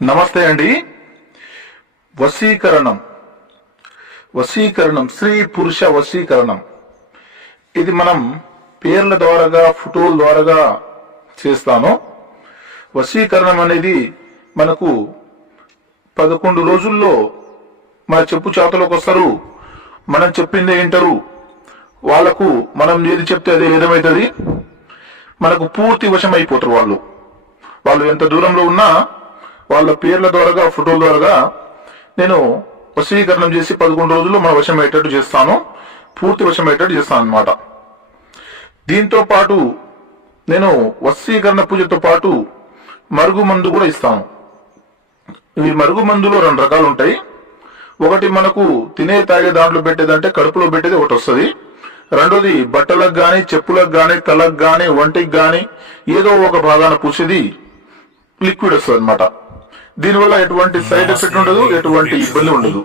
నమస్తే అండి. వశీకరణం వశీకరణం స్త్రీ పురుష వశీకరణం ఇది మనం పేర్ల ద్వారాగా ఫోటోల ద్వారాగా చేస్తాము. వశీకరణం అనేది మనకు 11 రోజుల్లో మన చెప్పు చేతలోకి వస్తారు. మనం చెప్పిందే వింటారు. వాళ్లకు మనం ఏది చెప్తే అదే విధమవుతుంది. మనకు పూర్తి వశం అయిపోతారు. వాళ్ళు ఎంత దూరంలో ఉన్నా వాళ్ళ పేర్ల ద్వారాగా ఫోటోల ద్వారాగా నేను వశీకరణం చేసి 11 రోజుల్లో మన వశం అయ్యేటట్టు చేస్తాను. పూర్తి వశం అయ్యేటట్టు చేస్తాను అన్నమాట. దీంతో పాటు నేను వశీకరణ పూజతో పాటు మరుగు మందు కూడా ఇస్తాను. ఈ మరుగు మందులో 2 రకాలు ఉంటాయి. ఒకటి మనకు తినే తాగే దాంట్లో పెట్టేదంటే కడుపులో పెట్టేది ఒకటి వస్తుంది. రెండోది బట్టలకు గాని చెప్పులకు గాని తలకు గాని ఒంటికి గాని ఏదో ఒక భాగాన పూసేది లిక్విడ్ వస్తుంది అనమాట. దీనివల్ల ఎటువంటి సైడ్ ఎఫెక్ట్ ఉండదు, ఎటువంటి ఇబ్బంది ఉండదు.